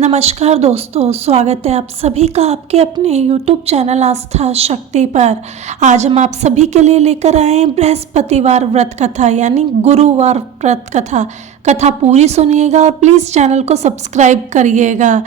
नमस्कार दोस्तों, स्वागत है आप सभी का आपके अपने YouTube चैनल आस्था शक्ति पर। आज हम आप सभी के लिए लेकर आए हैं बृहस्पतिवार व्रत कथा यानी गुरुवार व्रत कथा पूरी सुनिएगा और प्लीज़ चैनल को सब्सक्राइब करिएगा।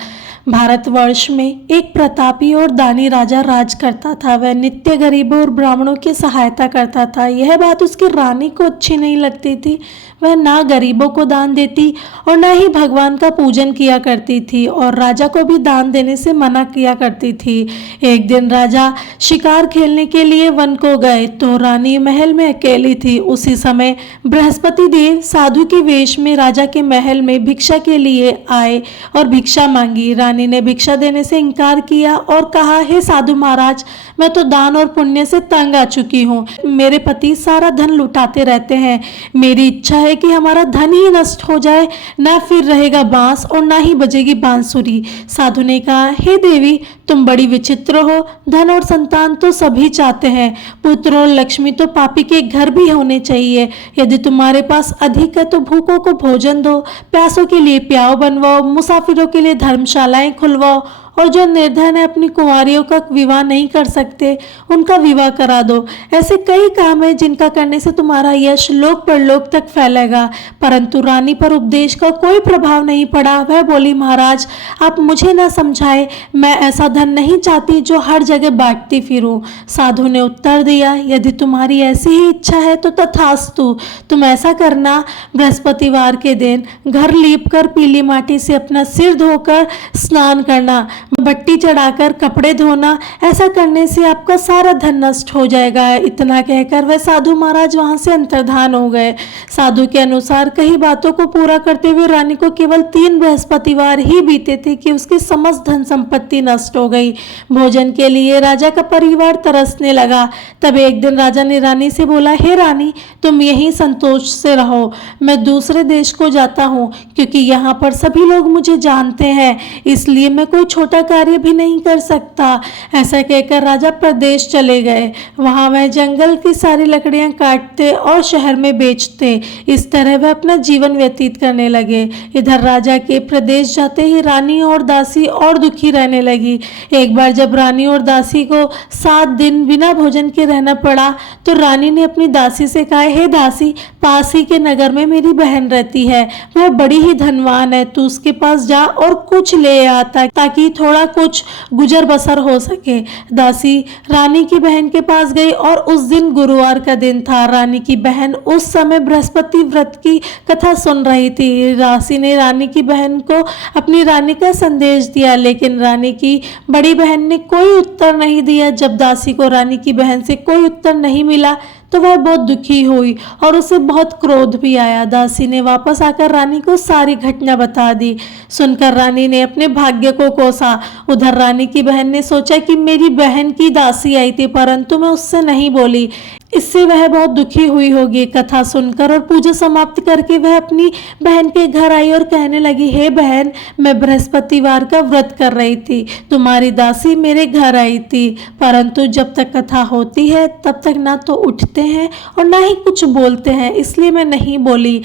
भारतवर्ष में एक प्रतापी और दानी राजा राज करता था। वह नित्य गरीबों और ब्राह्मणों की सहायता करता था। यह बात उसकी रानी को अच्छी नहीं लगती थी। वह ना गरीबों को दान देती और ना ही भगवान का पूजन किया करती थी और राजा को भी दान देने से मना किया करती थी। एक दिन राजा शिकार खेलने के लिए वन को गए तो रानी महल में अकेली थी। उसी समय बृहस्पति देव साधु के वेश में राजा के महल में भिक्षा के लिए आए और भिक्षा मांगी। रानी ने भिक्षा देने से इनकार किया और कहा, हे साधु महाराज, मैं तो दान और पुण्य से तंग आ चुकी हूँ। मेरे पति सारा धन लुटाते रहते हैं। मेरी इच्छा है कि हमारा धन ही नष्ट हो जाए, ना फिर रहेगा बांस और ना ही बजेगी बांसुरी। साधु ने कहा, हे देवी, तुम बड़ी विचित्र हो। धन और संतान तो सभी चाहते हैं, पुत्र और लक्ष्मी तो पापी के घर भी होने चाहिए। यदि तुम्हारे पास अधिक है तो भूखों को भोजन दो, प्यासों के लिए प्याऊ बनवाओ, मुसाफिरों के लिए धर्मशालाएं खुलवाओ और जो निर्धन है, अपनी कुंवारियों का विवाह नहीं कर सकते, उनका विवाह करा दो। ऐसे कई काम है जिनका करने से तुम्हारा यश लोक परलोक तक फैलेगा। परंतु रानी पर उपदेश का कोई प्रभाव नहीं पड़ा। वह बोली, महाराज, आप मुझे न समझाए, मैं ऐसा धन नहीं चाहती जो हर जगह बांटती फिरूं। साधु ने उत्तर दिया, यदि तुम्हारी ऐसी ही इच्छा है तो तथास्तु। तुम ऐसा करना, बृहस्पतिवार के दिन घर लीप कर पीली माटी से अपना सिर धोकर स्नान करना, बट्टी चढ़ाकर कपड़े धोना। ऐसा करने से आपका सारा धन नष्ट हो जाएगा। इतना कहकर वह साधु महाराज वहां से अंतर्धान हो गए। साधु के अनुसार कई बातों को पूरा करते हुए रानी को केवल 3 बृहस्पतिवार ही बीते थे कि उसकी समस्त धन संपत्ति नष्ट हो गई। भोजन के लिए राजा का परिवार तरसने लगा। तब एक दिन राजा ने रानी से बोला, हे रानी, तुम यहीं संतोष से रहो। मैं दूसरे देश को जाता हूँ क्योंकि यहाँ पर सभी लोग मुझे जानते हैं, इसलिए मैं कोई छोटा कार्य भी नहीं कर सकता। ऐसा कहकर राजा प्रदेश चले गए। वहां वह जंगल की सारी लकड़ियां काटते और शहर में बेचते। इस तरह वह अपना जीवन व्यतीत करने लगे। इधर राजा के प्रदेश जाते ही रानी और दासी और दुखी रहने लगी। एक बार जब रानी और दासी को 7 दिन बिना भोजन के रहना पड़ा तो रानी ने अपनी दासी से कहा, हे दासी, पास ही के नगर में मेरी बहन रहती है। वह बड़ी ही धनवान है। तू उसके पास जा और कुछ ले आता ताकि थोड़ा कुछ गुजर बसर हो सके। दासी रानी की बहन के पास गई और उस दिन गुरुवार का दिन था। रानी की बहन उस समय बृहस्पति व्रत की कथा सुन रही थी। दासी ने रानी की बहन को अपनी रानी का संदेश दिया, लेकिन रानी की बड़ी बहन ने कोई उत्तर नहीं दिया। जब दासी को रानी की बहन से कोई उत्तर नहीं मिला तो वह बहुत दुखी हुई और उसे बहुत क्रोध भी आया। दासी ने वापस आकर रानी को सारी घटना बता दी। सुनकर रानी ने अपने भाग्य को कोसा। उधर रानी की बहन ने सोचा कि मेरी बहन की दासी आई थी, परंतु मैं उससे नहीं बोली, इससे वह बहुत दुखी हुई होगी। कथा सुनकर और पूजा समाप्त करके वह अपनी बहन के घर आई और कहने लगी, हे बहन, मैं बृहस्पतिवार का व्रत कर रही थी। तुम्हारी दासी मेरे घर आई थी, परंतु जब तक कथा होती है तब तक ना तो उठते हैं और ना ही कुछ बोलते हैं, इसलिए मैं नहीं बोली।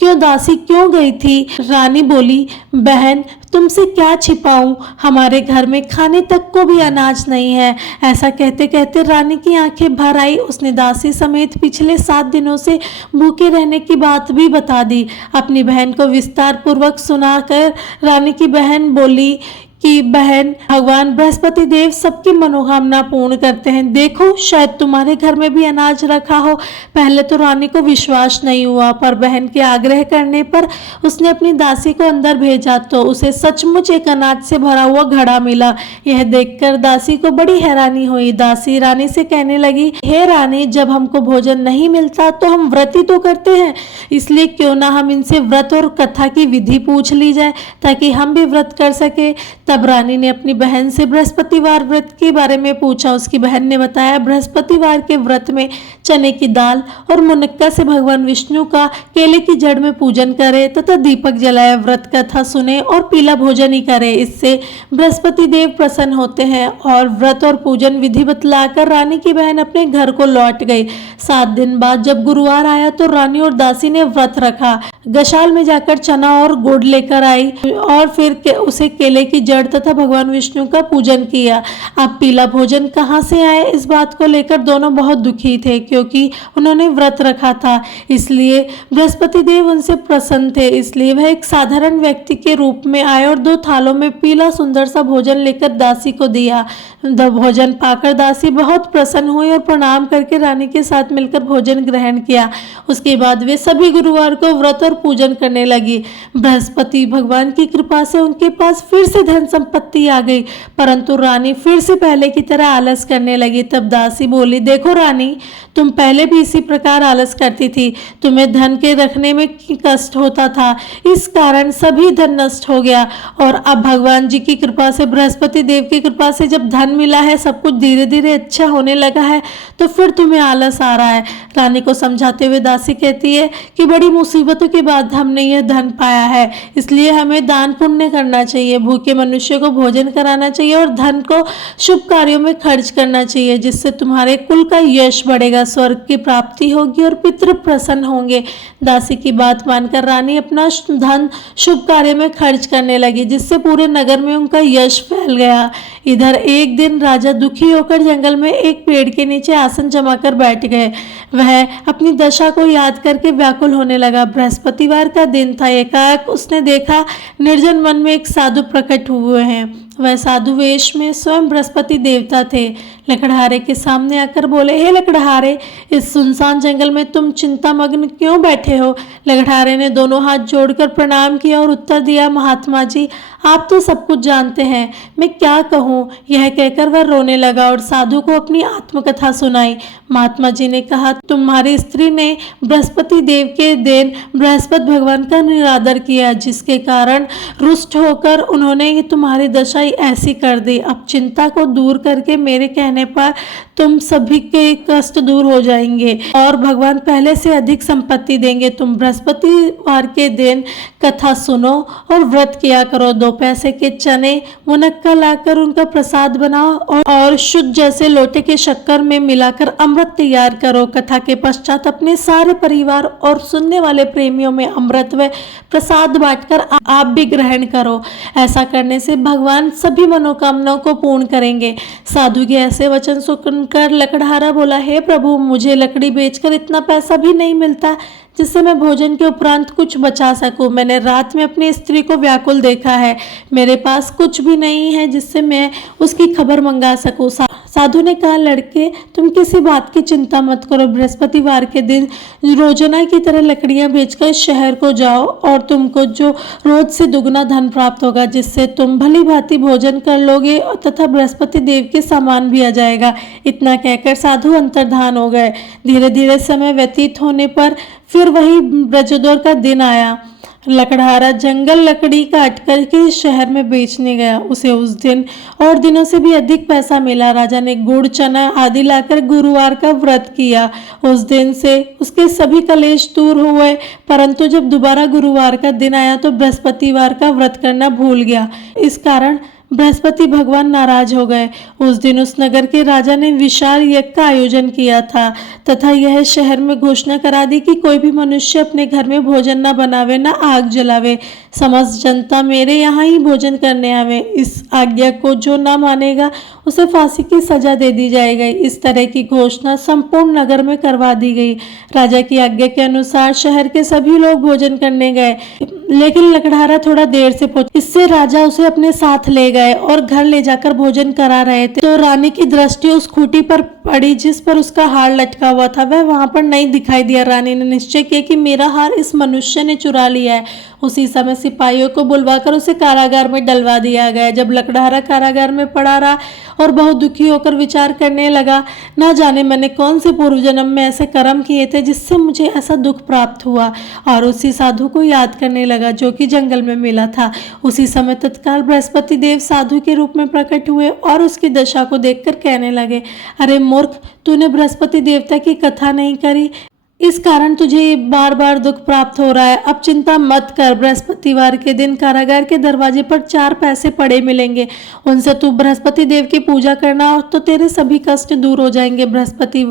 क्यों दासी, क्यों गई थी? रानी बोली, बहन, तुमसे क्या छिपाऊं, हमारे घर में खाने तक को भी अनाज नहीं है। ऐसा कहते कहते रानी की आंखें भर आई। उसने दासी समेत पिछले 7 दिनों से भूखे रहने की बात भी बता दी। अपनी बहन को विस्तार पूर्वक सुनाकर रानी की बहन बोली कि बहन, भगवान बृहस्पति देव सबकी मनोकामना पूर्ण करते हैं। देखो, शायद तुम्हारे घर में भी अनाज रखा हो। पहले तो रानी को विश्वास नहीं हुआ, पर बहन के आग्रह करने पर उसने अपनी दासी को अंदर भेजा तो उसे सचमुच एक अनाज से भरा हुआ घड़ा मिला। यह देखकर दासी को बड़ी हैरानी हुई। दासी रानी से कहने लगी, हे रानी, जब हमको भोजन नहीं मिलता तो हम व्रत ही तो करते हैं, इसलिए क्यों ना हम इनसे व्रत और कथा की विधि पूछ ली जाए ताकि हम भी व्रत कर सके। तब रानी ने अपनी बहन से बृहस्पतिवार व्रत के बारे में पूछा। उसकी बहन ने बताया, बृहस्पतिवार के व्रत में चने की दाल और मुनक्का से भगवान विष्णु का केले की जड़ में पूजन करे तथा दीपक जलाए, व्रत कथा सुने और पीला भोजन ही करे। इससे बृहस्पति देव प्रसन्न होते हैं। और व्रत और पूजन विधि बतलाकर रानी की बहन अपने घर को लौट गई। 7 दिन बाद जब गुरुवार आया तो रानी और दासी ने व्रत रखा, गशाल में जाकर चना और गुड़ लेकर आई और फिर उसे केले की जड़ तथा भगवान विष्णु का पूजन किया। अब पीला भोजन कहाँ से आए, इस बात को लेकर दोनों बहुत दुखी थे, क्योंकि उन्होंने व्रत रखा था। इसलिए बृहस्पति देव उनसे प्रसन्न थे। इसलिए वह एक साधारण व्यक्ति के रूप में आए और 2 थालों में पीला सुंदर सा भोजन लेकर दासी को दिया। भोजन पाकर दासी बहुत प्रसन्न हुई और प्रणाम करके रानी के साथ मिलकर भोजन ग्रहण किया। उसके बाद वे सभी गुरुवार को व्रत और पूजन करने लगी। बृहस्पति भगवान की कृपा से उनके पास फिर से धन संपत्ति आ गई, परंतु रानी फिर से पहले की तरह आलस करने लगी। तब दासी बोली, देखो रानी, तुम पहले भी इसी प्रकार आलस करती थी। तुम्हें धन के रखने में कष्ट होता था, इस कारण सभी धन नष्ट हो गया। और अब भगवान जी की कृपा से, बृहस्पति देव की कृपा से जब धन मिला है, सब कुछ धीरे धीरे अच्छा होने लगा है, तो फिर तुम्हें आलस आ रहा है। रानी को समझाते हुए दासी कहती है कि बड़ी मुसीबतों के बाद हमने यह धन पाया है, इसलिए हमें दान पुण्य करना चाहिए, भूखे मनुष्य को भोजन कराना चाहिए और धन को शुभ कार्यों में खर्च करना चाहिए, जिससे तुम्हारे कुल का यश बढ़ेगा, स्वर्ग की प्राप्ति होगी और पितृ प्रसन्न होंगे। दासी की बात मानकर रानी अपना धन शुभ कार्य में खर्च करने लगी, जिससे पूरे नगर में उनका यश फैल गया। इधर एक दिन राजा दुखी होकर जंगल में एक पेड़ के नीचे आसन जमाकर बैठ गए। वह अपनी दशा को याद करके व्याकुल होने लगा। बृहस्पतिवार का दिन था। एकाएक उसने देखा निर्जन वन में एक साधु प्रकट हुए हैं। वह साधु वेश में स्वयं बृहस्पति देवता थे। लकड़हारे के सामने आकर बोले, हे लकड़हारे, इस सुनसान जंगल में तुम चिंतामग्न क्यों बैठे हो? लकड़हारे ने दोनों हाथ जोड़कर प्रणाम किया और उत्तर दिया, महात्मा जी, आप तो सब कुछ जानते हैं, मैं क्या कहूँ। यह कहकर वह रोने लगा और साधु को अपनी आत्मकथा सुनाई। महात्मा जी ने कहा, तुम्हारी स्त्री ने बृहस्पति देव के दिन बृहस्पति भगवान का निरादर किया, जिसके कारण रुष्ट होकर उन्होंने तुम्हारी दशा ऐसी कर दी। अब चिंता को दूर करके मेरे कहने पर तुम सभी के कष्ट दूर हो जाएंगे और भगवान पहले से अधिक संपत्ति देंगे। तुम बृहस्पतिवार के दिन कथा सुनो और व्रत किया करो। 2 पैसे के चने मुनक्का लाकर उनका प्रसाद बनाओ और शुद्ध जैसे लोटे के शक्कर में मिलाकर अमृत तैयार करो। कथा के पश्चात अपने सारे परिवार और सुनने वाले प्रेमियों में अमृत व प्रसाद बांटकर आप भी ग्रहण करो। ऐसा करने से भगवान सभी मनोकामनाओं को पूर्ण करेंगे। साधु के ऐसे वचन सुनकर लकड़हारा बोला, हे प्रभु, मुझे लकड़ी बेचकर इतना पैसा भी नहीं मिलता जिससे मैं भोजन के उपरांत कुछ बचा सकूं। मैंने रात में अपनी स्त्री को व्याकुल देखा है, मेरे पास कुछ भी नहीं है जिससे मैं उसकी खबर मंगा सकूं। साधु ने कहा, लड़के, तुम किसी बात की चिंता मत करो। बृहस्पतिवार के दिन रोजाना की तरह लकड़ियां बेचकर शहर को जाओ और तुमको जो रोज से दुगना धन प्राप्त होगा, जिससे तुम भली भांति भोजन कर लोगे तथा बृहस्पति देव के सामान भी आ जाएगा। इतना कहकर साधु अंतर्धान हो गए। धीरे धीरे समय व्यतीत होने पर फिर वही ब्रजोदर का दिन आया। लकड़हारा जंगल लकड़ी काट कर के शहर में बेचने गया। उसे उस दिन और दिनों से भी अधिक पैसा मिला। राजा ने गुड़, चना आदि लाकर गुरुवार का व्रत किया। उस दिन से उसके सभी कलेश दूर हुए, परंतु जब दोबारा गुरुवार का दिन आया तो बृहस्पतिवार का व्रत करना भूल गया। इस कारण बृहस्पति भगवान नाराज हो गए। उस दिन उस नगर के राजा ने विशाल यज्ञ का आयोजन किया था तथा यह शहर में घोषणा करा दी कि कोई भी मनुष्य अपने घर में भोजन न बनावे, न आग जलावे। समस्त जनता मेरे यहाँ ही भोजन करने आवे। इस आज्ञा को जो न मानेगा उसे फांसी की सजा दे दी जाएगी। इस तरह की घोषणा संपूर्ण नगर में करवा दी गई। राजा की आज्ञा के अनुसार शहर के सभी लोग भोजन करने गए, लेकिन लकड़हारा थोड़ा देर से पहुंचा। इससे राजा उसे अपने साथ ले गए और घर ले जाकर भोजन करा रहे थे तो रानी की दृष्टि उस खूंटी पर पड़ी जिस पर उसका हार लटका हुआ था। वह वहां पर नहीं दिखाई दिया। रानी ने निश्चय किया कि मेरा हार इस मनुष्य ने चुरा लिया है। उसी समय सिपाहियों को बुलवाकर उसे कारागार में डलवा दिया गया। जब लकड़हारा कारागार में पड़ा रहा और बहुत दुखी होकर विचार करने लगा, ना जाने मैंने कौन से पूर्व जन्म में ऐसे कर्म किए थे जिससे मुझे ऐसा दुख प्राप्त हुआ। और उसी साधु को याद करने लगा जो कि जंगल में मिला था। उसी समय तत्काल बृहस्पति देव साधु के रूप में प्रकट हुए और उसकी दशा को देखकर कहने लगे, अरे मूर्ख, तूने बृहस्पति देवता की कथा नहीं करी, इस कारण तुझे बार बार दुख प्राप्त हो रहा है। अब चिंता मत कर, बृहस्पतिवार के दिन कारागार के दरवाजे पर 4 पैसे पड़े मिलेंगे, उनसे तू बृहस्पति देव की पूजा करना और तो तेरे सभी कष्ट दूर हो जाएंगे। बृहस्पति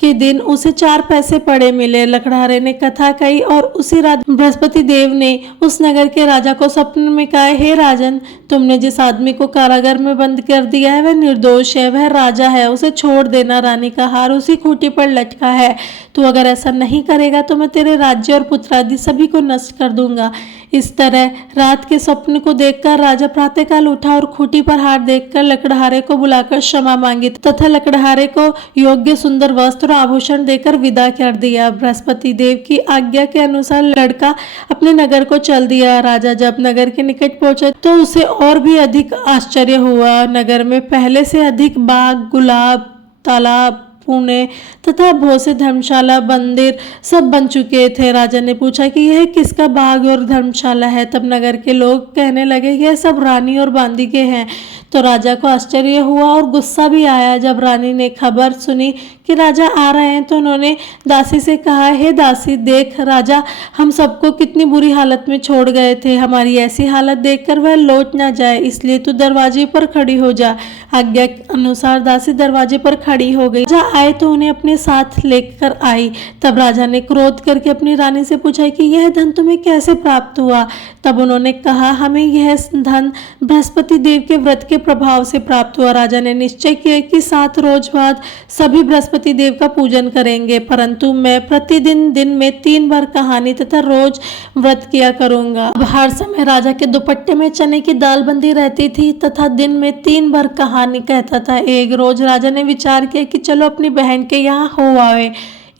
के दिन उसे 4 पैसे पड़े मिले। लकड़हारे ने कथा कही और उसी रात बृहस्पति देव ने उस नगर के राजा को स्वप्न में कहा, हे राजन, तुमने जिस आदमी को कारागार में बंद कर दिया है वह निर्दोष है, वह राजा है, उसे छोड़ देना। रानी का हार उसी खूंटी पर लटका है, तू अगर ऐसा नहीं करेगा तो मैं तेरे राज्य और पुत्रादि सभी को नष्ट कर दूंगा। इस तरह रात के स्वप्न को देखकर राजा प्रातःकाल उठा और खूंटी पर हार देखकर लकड़हारे को बुलाकर क्षमा मांगी तथा लकड़हारे को योग्य सुंदर वस्त्र और आभूषण देकर विदा कर दिया। बृहस्पति देव की आज्ञा के अनुसार लड़का अपने नगर को चल दिया। राजा जब नगर के निकट पहुंचे तो उसे और भी अधिक आश्चर्य हुआ। नगर में पहले से अधिक बाग, गुलाब, तालाब, पुणे तथा बहुत से धर्मशाला, मंदिर सब बन चुके थे। राजा ने पूछा कि यह किसका बाग और धर्मशाला है। तब नगर के लोग कहने लगे, यह सब रानी और बांदी के हैं। तो राजा को आश्चर्य हुआ और गुस्सा भी आया। जब रानी ने खबर सुनी कि राजा आ रहे हैं तो उन्होंने दासी से कहा, हे दासी, देख राजा हम सबको कितनी बुरी हालत में छोड़ गए थे, हमारी ऐसी हालत देखकर वह लौट ना जाए, इसलिए तू दरवाजे पर खड़ी हो जा। आज्ञा के अनुसार दासी दरवाजे पर खड़ी हो गई। राजा आए तो उन्हें अपने साथ लेकर आई। तब राजा ने क्रोध करके अपनी रानी से पूछा कि यह धन तुम्हें कैसे प्राप्त हुआ। तब उन्होंने कहा, हमें यह धन बृहस्पति देव के व्रत के प्रभाव से प्राप्त हुआ। राजा ने निश्चय किया कि 7 रोज बाद सभी बृहस्पति देव का पूजन करेंगे, परंतु मैं प्रतिदिन दिन में 3 बार कहानी तथा रोज व्रत किया करूंगा। अब हर समय राजा के दुपट्टे में चने की दाल बंधी रहती थी तथा दिन में 3 बार कहानी कहता था। एक रोज राजा ने विचार किया कि चलो अपनी बहन के यहाँ हो आए।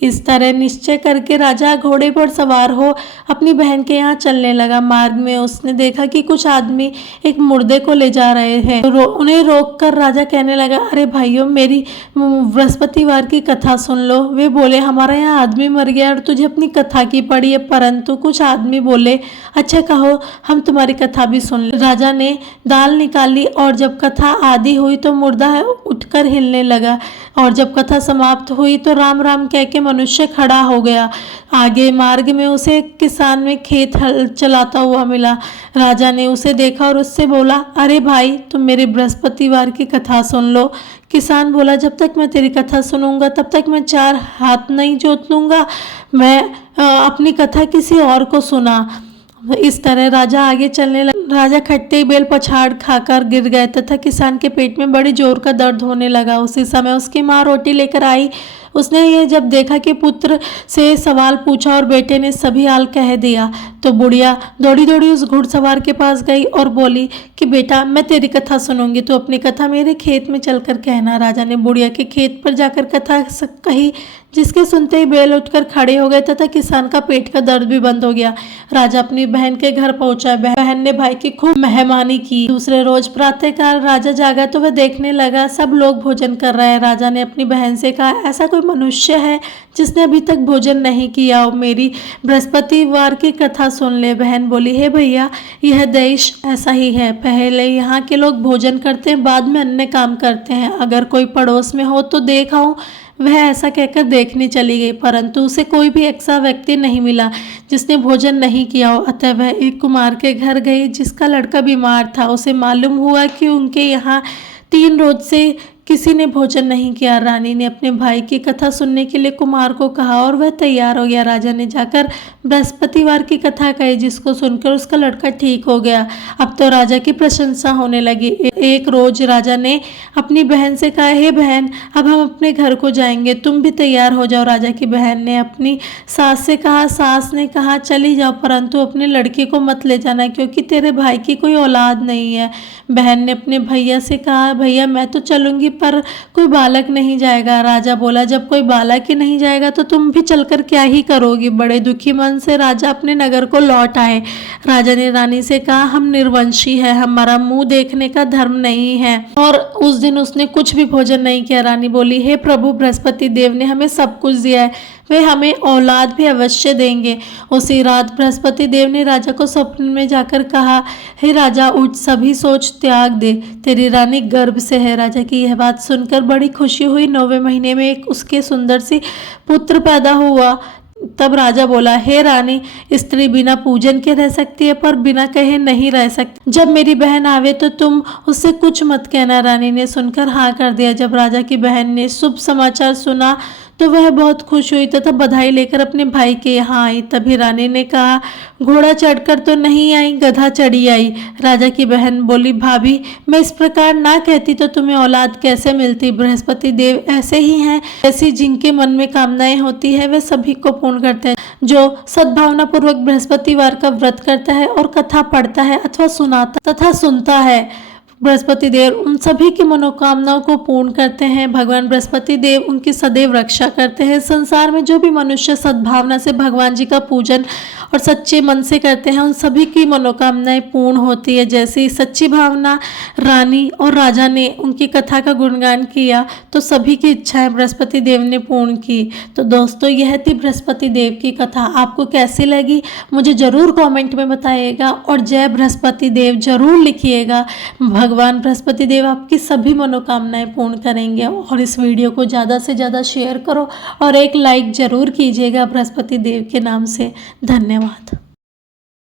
इस तरह निश्चय करके राजा घोड़े पर सवार हो अपनी बहन के यहाँ चलने लगा। मार्ग में उसने देखा कि कुछ आदमी एक मुर्दे को ले जा रहे हैं। उन्हें रोककर राजा कहने लगा, अरे भाइयों, मेरी बृहस्पतिवार की कथा सुन लो। वे बोले, हमारे यहाँ आदमी मर गया और तुझे अपनी कथा की पड़ी है। परंतु कुछ आदमी बोले, अच्छा कहो, हम तुम्हारी कथा भी सुन ले। राजा ने दाल निकाली और जब कथा आदि हुई तो मुर्दा उठकर हिलने लगा और जब कथा समाप्त हुई तो राम राम कह के मनुष्य खड़ा हो गया। आगे मार्ग में उसे किसान में खेत हल चलाता हुआ मिला। राजा ने उसे देखा और उससे बोला, अरे भाई, तुम मेरी बृहस्पतिवार की कथा सुन लो। किसान बोला, जब तक मैं तेरी कथा सुनूंगा तब तक मैं 4 हाथ नहीं जोत लूंगा। मैं अपनी कथा किसी और को सुना। इस तरह राजा आगे चलने लगा। राजा खट्टे बेल पछाड़ खाकर गिर गए तथा किसान के पेट में बड़ी जोर का दर्द होने लगा। उसी समय उसकी माँ रोटी लेकर आई। उसने ये जब देखा कि पुत्र से सवाल पूछा और बेटे ने सभी हाल कह दिया तो बुढ़िया दौड़ी दौड़ी उस घुड़सवार के पास गई और बोली कि बेटा, मैं तेरी कथा सुनूंगी, तो अपनी कथा मेरे खेत में चलकर कहना। राजा ने बुढ़िया के खेत पर जाकर कथा कही, जिसके सुनते ही बैल उठकर खड़े हो गए तथा किसान का पेट का दर्द भी बंद हो गया। राजा अपनी बहन के घर पहुंचा। बहन ने भाई की खूब मेहमानी की। दूसरे रोज प्रातःकाल राजा जागा तो वह देखने लगा सब लोग भोजन कर रहे हैं। राजा ने अपनी बहन से कहा, ऐसा कोई मनुष्य है जिसने अभी तक भोजन नहीं किया, मेरी बृहस्पतिवार की कथा सुन ले। बहन बोली, हे भैया, यह देश ऐसा ही है, पहले यहाँ के लोग भोजन करते हैं, बाद में अन्य काम करते हैं। अगर कोई पड़ोस में हो तो देख आओ। वह ऐसा कहकर देखने चली गई, परंतु उसे कोई भी ऐसा व्यक्ति नहीं मिला जिसने भोजन नहीं किया हो। अतः वह एक कुमार के घर गई जिसका लड़का बीमार था। उसे मालूम हुआ कि उनके यहाँ 3 रोज से किसी ने भोजन नहीं किया। रानी ने अपने भाई की कथा सुनने के लिए कुमार को कहा और वह तैयार हो गया। राजा ने जाकर बृहस्पतिवार की कथा कही, जिसको सुनकर उसका लड़का ठीक हो गया। अब तो राजा की प्रशंसा होने लगी। एक रोज राजा ने अपनी बहन से कहा, हे बहन, अब हम अपने घर को जाएंगे, तुम भी तैयार हो जाओ। राजा की बहन ने अपनी सास से कहा। सास ने कहा, चली जाओ, परंतु अपने लड़के को मत ले जाना, क्योंकि तेरे भाई की कोई औलाद नहीं है। बहन ने अपने भैया से कहा, भैया मैं तो चलूंगी, पर कोई बालक नहीं जाएगा। राजा बोला, जब कोई बालक ही नहीं जाएगा तो तुम भी चलकर क्या ही करोगी। बड़े दुखी मन से राजा अपने नगर को लौट आए। राजा ने रानी से कहा, हम निर्वंशी है, हमारा मुंह देखने का धर्म नहीं है। और उस दिन उसने कुछ भी भोजन नहीं किया। रानी बोली, हे प्रभु, बृहस्पति देव ने हमें सब कुछ दिया है, वे हमें औलाद भी अवश्य देंगे। उसी रात बृहस्पति देव ने राजा को स्वप्न में जाकर कहा, हे राजा, उठ, सभी सोच त्याग दे, तेरी रानी गर्भ से है। राजा की यह बात सुनकर बड़ी खुशी हुई। 9वें महीने में एक उसके सुंदर सी पुत्र पैदा हुआ। तब राजा बोला, हे रानी, स्त्री बिना पूजन के रह सकती है पर बिना कहे नहीं रह सकती। जब मेरी बहन आवे तो तुम उससे कुछ मत कहना। रानी ने सुनकर हाँ कर दिया। जब राजा की बहन ने शुभ समाचार सुना तो वह बहुत खुश हुई तथा बधाई लेकर अपने भाई के यहाँ आई। तभी रानी ने कहा, घोड़ा चढ़कर तो नहीं आई, गधा चढ़ी आई। राजा की बहन बोली, भाभी, मैं इस प्रकार ना कहती तो तुम्हें औलाद कैसे मिलती। बृहस्पति देव ऐसे ही हैं, ऐसी जिनके मन में कामनाएं होती है वे सभी को पूर्ण करते हैं। जो सद्भावना पूर्वक बृहस्पतिवार का व्रत करता है और कथा पढ़ता है अथवा सुनाता तथा सुनता है, बृहस्पति देव उन सभी की मनोकामनाओं को पूर्ण करते हैं। भगवान बृहस्पति देव उनकी सदैव रक्षा करते हैं। संसार में जो भी मनुष्य सद्भावना से भगवान जी का पूजन और सच्चे मन से करते हैं उन सभी की मनोकामनाएं पूर्ण होती है। जैसे सच्ची भावना रानी और राजा ने उनकी कथा का गुणगान किया तो सभी की इच्छाएं बृहस्पति देव ने पूर्ण की। तो दोस्तों, यह थी बृहस्पति देव की कथा। आपको कैसी लगी मुझे ज़रूर कमेंट में बताइएगा और जय बृहस्पति देव ज़रूर लिखिएगा। भगवान बृहस्पति देव आपकी सभी मनोकामनाएं पूर्ण करेंगे। और इस वीडियो को ज़्यादा से ज़्यादा शेयर करो और एक लाइक ज़रूर कीजिएगा बृहस्पति देव के नाम से। धन्यवाद।